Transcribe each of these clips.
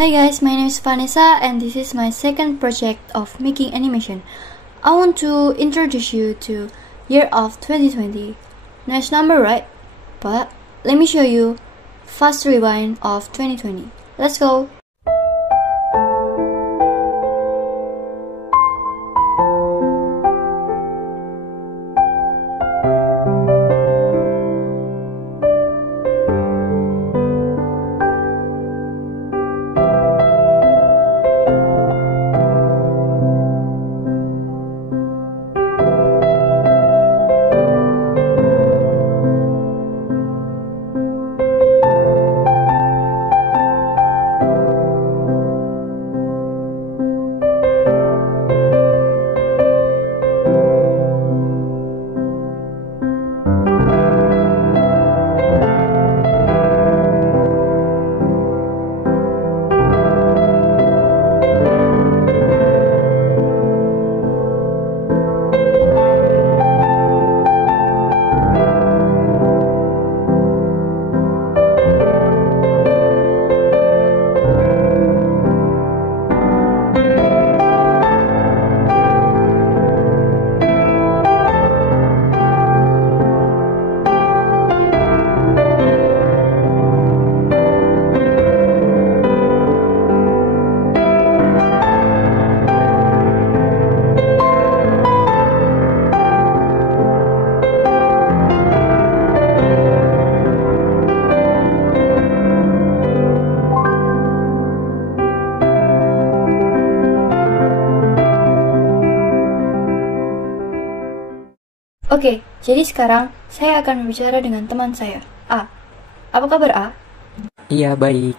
Hi guys, my name is Vanessa and this is my second project of making animation. I want to introduce you to year of 2020. Nice number, right? But let me show you fast rewind of 2020. Let's go! Oke, jadi sekarang saya akan berbicara dengan teman saya, A. Apa kabar, A? Iya, baik.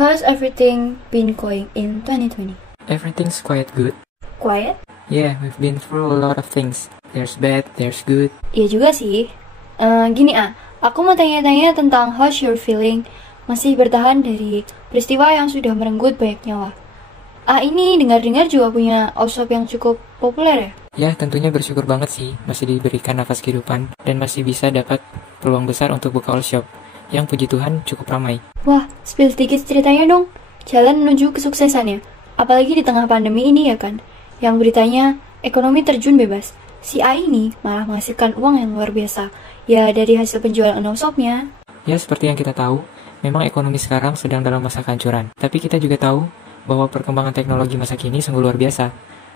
How's everything been going in 2020? Everything's quite good. Quiet? Yeah, we've been through a lot of things. There's bad, there's good. Iya juga sih. Gini, A. Aku mau tanya-tanya tentang how's your feeling masih bertahan dari peristiwa yang sudah merenggut banyak nyawa. A ini dengar-dengar juga punya outshop yang cukup populer ya? Ya, tentunya bersyukur banget sih masih diberikan nafas kehidupan dan masih bisa dapat peluang besar untuk buka all shop yang puji Tuhan cukup ramai. Wah, spill sedikit ceritanya dong. Jalan menuju kesuksesannya. Apalagi di tengah pandemi ini ya kan. Yang beritanya ekonomi terjun bebas. Si A ini malah menghasilkan uang yang luar biasa. Ya dari hasil penjualan all shopnya. Ya, seperti yang kita tahu, memang ekonomi sekarang sedang dalam masa kehancuran. Tapi kita juga tahu bahwa perkembangan teknologi masa kini sungguh luar biasa.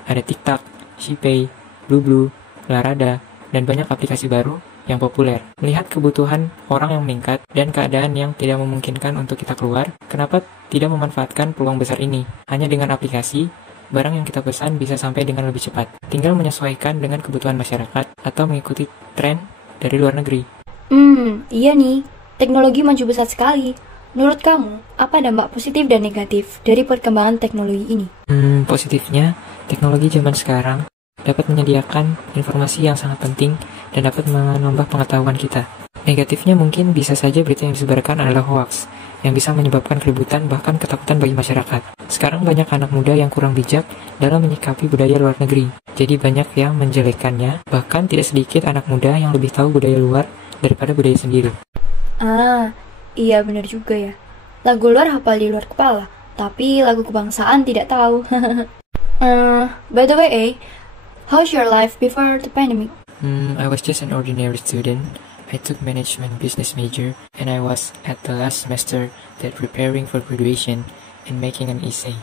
Ada TikTok, Shipay, Blue, Larada, dan banyak aplikasi baru yang populer. Melihat kebutuhan orang yang meningkat dan keadaan yang tidak memungkinkan untuk kita keluar, kenapa tidak memanfaatkan peluang besar ini? Hanya dengan aplikasi, barang yang kita pesan bisa sampai dengan lebih cepat. Tinggal menyesuaikan dengan kebutuhan masyarakat atau mengikuti tren dari luar negeri. Iya nih. Teknologi maju besar sekali. Menurut kamu, apa dampak positif dan negatif dari perkembangan teknologi ini? Positifnya, teknologi zaman sekarang dapat menyediakan informasi yang sangat penting dan dapat menambah pengetahuan kita. Negatifnya mungkin bisa saja berita yang disebarkan adalah hoax, yang bisa menyebabkan keributan bahkan ketakutan bagi masyarakat. Sekarang banyak anak muda yang kurang bijak dalam menyikapi budaya luar negeri. Jadi banyak yang menjelekannya, bahkan tidak sedikit anak muda yang lebih tahu budaya luar daripada budaya sendiri. Iya benar juga ya. Lagu luar hafal di luar kepala, tapi lagu kebangsaan tidak tahu. By the way, how's your life before the pandemic? I was just an ordinary student. I took management business major, and I was at the last semester that preparing for graduation and making an essay,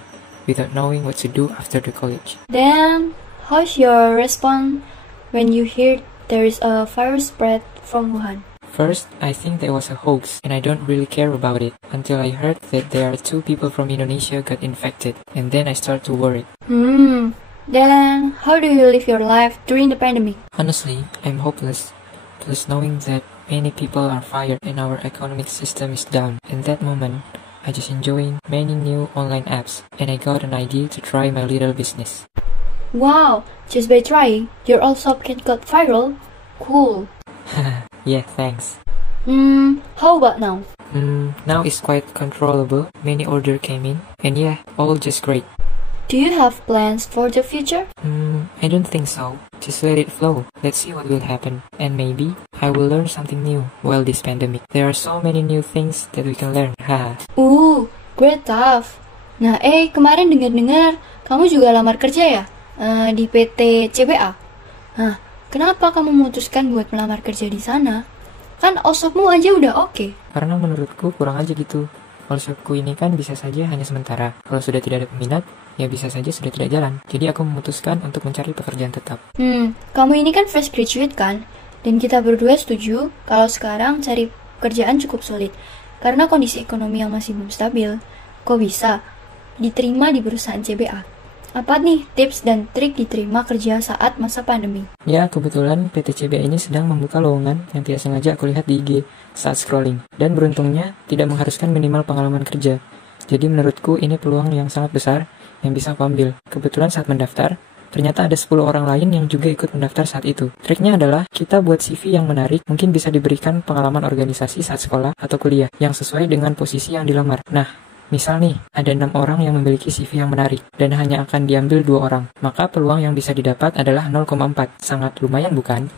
without knowing what to do after the college. Then, how's your response when you hear there is a virus spread from Wuhan? First, I think there was a hoax, and I don't really care about it, until I heard that there are 2 people from Indonesia got infected, and then I start to worry. Then, how do you live your life during the pandemic? Honestly, I'm hopeless. Plus knowing that many people are fired and our economic system is down. In that moment, I just enjoying many new online apps, and I got an idea to try my little business. Wow, just by trying, your all shop can got viral? Cool. Yeah, thanks. How about now? Now it's quite controllable. Many order came in, and yeah, all just great. Do you have plans for the future? I don't think so. Just let it flow. Let's see what will happen. And maybe I will learn something new while this pandemic. There are so many new things that we can learn. Haha. Great tough. Nah, kemarin dengar-dengar kamu juga lamar kerja ya? Di PT CBA. Nah, kenapa kamu memutuskan buat melamar kerja di sana? Kan OSOPmu aja udah oke. Karena menurutku kurang aja gitu. Workshopku ini kan bisa saja hanya sementara. Kalau sudah tidak ada peminat, ya bisa saja sudah tidak jalan. Jadi aku memutuskan untuk mencari pekerjaan tetap. Kamu ini kan fresh graduate kan? Dan kita berdua setuju kalau sekarang cari pekerjaan cukup sulit. Karena kondisi ekonomi yang masih belum stabil. Kok bisa diterima di perusahaan CBA? Apa nih tips dan trik diterima kerja saat masa pandemi? Ya, kebetulan PT CBA ini sedang membuka lowongan yang tidak sengaja aku lihat di IG saat scrolling. Dan beruntungnya tidak mengharuskan minimal pengalaman kerja. Jadi menurutku ini peluang yang sangat besar yang bisa aku ambil. Kebetulan saat mendaftar, ternyata ada 10 orang lain yang juga ikut mendaftar saat itu. Triknya adalah kita buat CV yang menarik, mungkin bisa diberikan pengalaman organisasi saat sekolah atau kuliah yang sesuai dengan posisi yang dilamar. Nah, misal nih, ada 6 orang yang memiliki CV yang menarik, dan hanya akan diambil 2 orang. Maka peluang yang bisa didapat adalah 0,4. Sangat lumayan bukan?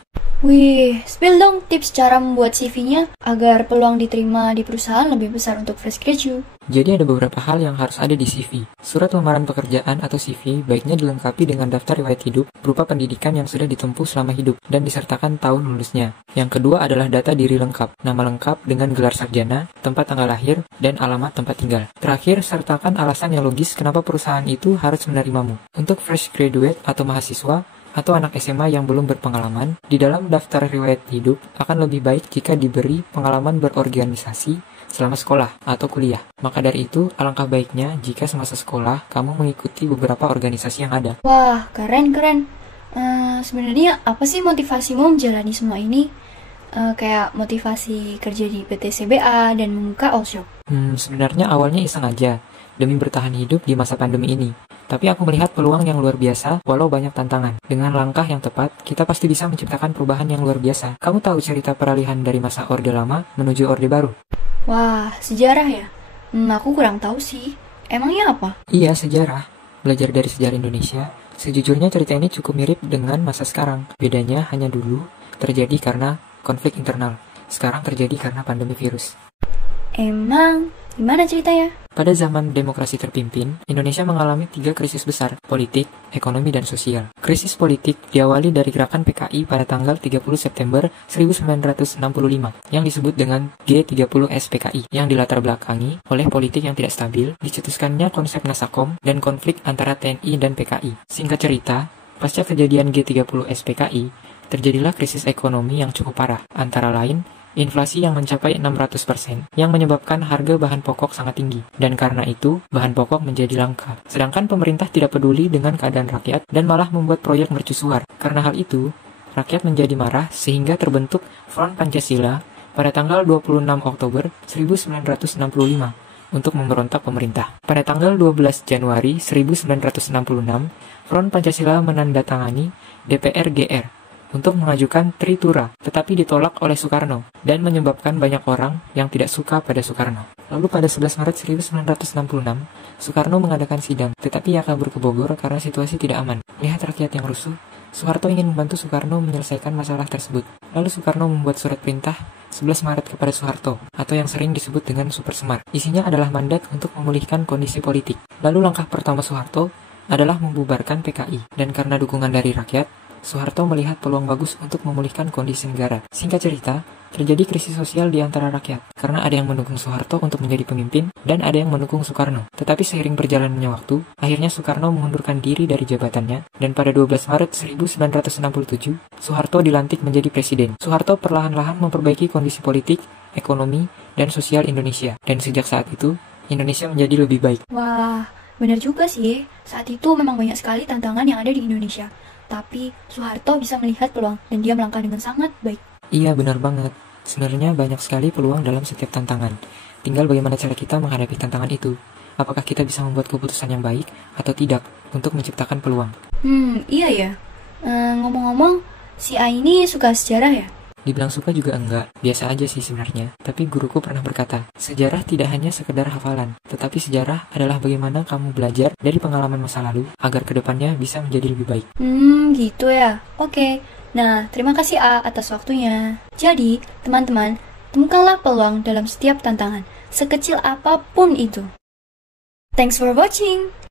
Wih, spill dong tips cara membuat CV-nya agar peluang diterima di perusahaan lebih besar untuk fresh graduate. Jadi ada beberapa hal yang harus ada di CV. Surat lamaran pekerjaan atau CV baiknya dilengkapi dengan daftar riwayat hidup berupa pendidikan yang sudah ditempuh selama hidup dan disertakan tahun lulusnya. Yang kedua adalah data diri lengkap, nama lengkap dengan gelar sarjana, tempat tanggal lahir, dan alamat tempat tinggal. Terakhir, sertakan alasan yang logis kenapa perusahaan itu harus menerimamu. Untuk fresh graduate atau mahasiswa, atau anak SMA yang belum berpengalaman, di dalam daftar riwayat hidup akan lebih baik jika diberi pengalaman berorganisasi selama sekolah atau kuliah. Maka dari itu, alangkah baiknya jika semasa sekolah kamu mengikuti beberapa organisasi yang ada. Wah, keren. Sebenarnya apa sih motivasimu menjalani semua ini? Kayak motivasi kerja di PT CBA dan membuka all shop. Sebenarnya awalnya iseng aja, demi bertahan hidup di masa pandemi ini. Tapi aku melihat peluang yang luar biasa walau banyak tantangan. Dengan langkah yang tepat, kita pasti bisa menciptakan perubahan yang luar biasa. Kamu tahu cerita peralihan dari masa Orde Lama menuju Orde Baru? Wah, sejarah ya? Aku kurang tahu sih. Emangnya apa? Iya, sejarah. Belajar dari sejarah Indonesia, sejujurnya cerita ini cukup mirip dengan masa sekarang. Bedanya hanya dulu terjadi karena konflik internal. Sekarang terjadi karena pandemi virus. Emang gimana ceritanya? Pada zaman demokrasi terpimpin, Indonesia mengalami 3 krisis besar, politik, ekonomi, dan sosial. Krisis politik diawali dari gerakan PKI pada tanggal 30 September 1965 yang disebut dengan G30S PKI yang dilatar belakangi oleh politik yang tidak stabil, dicetuskannya konsep Nasakom, dan konflik antara TNI dan PKI. Singkat cerita, pasca kejadian G30S PKI, terjadilah krisis ekonomi yang cukup parah, antara lain inflasi yang mencapai 600% yang menyebabkan harga bahan pokok sangat tinggi, dan karena itu bahan pokok menjadi langka. Sedangkan pemerintah tidak peduli dengan keadaan rakyat dan malah membuat proyek mercusuar. Karena hal itu, rakyat menjadi marah sehingga terbentuk Front Pancasila pada tanggal 26 Oktober 1965 untuk memberontak pemerintah. Pada tanggal 12 Januari 1966, Front Pancasila menandatangani DPR GR untuk mengajukan Tritura, tetapi ditolak oleh Soekarno, dan menyebabkan banyak orang yang tidak suka pada Soekarno. Lalu pada 11 Maret 1966, Soekarno mengadakan sidang, tetapi ia kabur ke Bogor karena situasi tidak aman. Lihat rakyat yang rusuh, Soeharto ingin membantu Soekarno menyelesaikan masalah tersebut. Lalu Soekarno membuat surat perintah 11 Maret kepada Soeharto, atau yang sering disebut dengan Super Semar. Isinya adalah mandat untuk memulihkan kondisi politik. Lalu langkah pertama Soeharto adalah membubarkan PKI, dan karena dukungan dari rakyat, Soeharto melihat peluang bagus untuk memulihkan kondisi negara. Singkat cerita, terjadi krisis sosial di antara rakyat, karena ada yang mendukung Soeharto untuk menjadi pemimpin, dan ada yang mendukung Soekarno. Tetapi seiring berjalannya waktu, akhirnya Soekarno mengundurkan diri dari jabatannya, dan pada 12 Maret 1967, Soeharto dilantik menjadi presiden. Soeharto perlahan-lahan memperbaiki kondisi politik, ekonomi, dan sosial Indonesia. Dan sejak saat itu, Indonesia menjadi lebih baik. Wah, benar juga sih. Saat itu memang banyak sekali tantangan yang ada di Indonesia. Tapi Soeharto bisa melihat peluang dan dia melangkah dengan sangat baik. Iya, benar banget. Sebenarnya banyak sekali peluang dalam setiap tantangan. Tinggal bagaimana cara kita menghadapi tantangan itu. Apakah kita bisa membuat keputusan yang baik atau tidak untuk menciptakan peluang. Iya ya. Ngomong-ngomong, si A ini suka sejarah ya? Dibilang suka juga enggak, biasa aja sih sebenarnya. Tapi guruku pernah berkata, sejarah tidak hanya sekedar hafalan, tetapi sejarah adalah bagaimana kamu belajar dari pengalaman masa lalu agar kedepannya bisa menjadi lebih baik. Gitu ya. Oke. Nah, terima kasih A atas waktunya. Jadi, teman-teman, temukanlah peluang dalam setiap tantangan, sekecil apapun itu. Thanks for watching.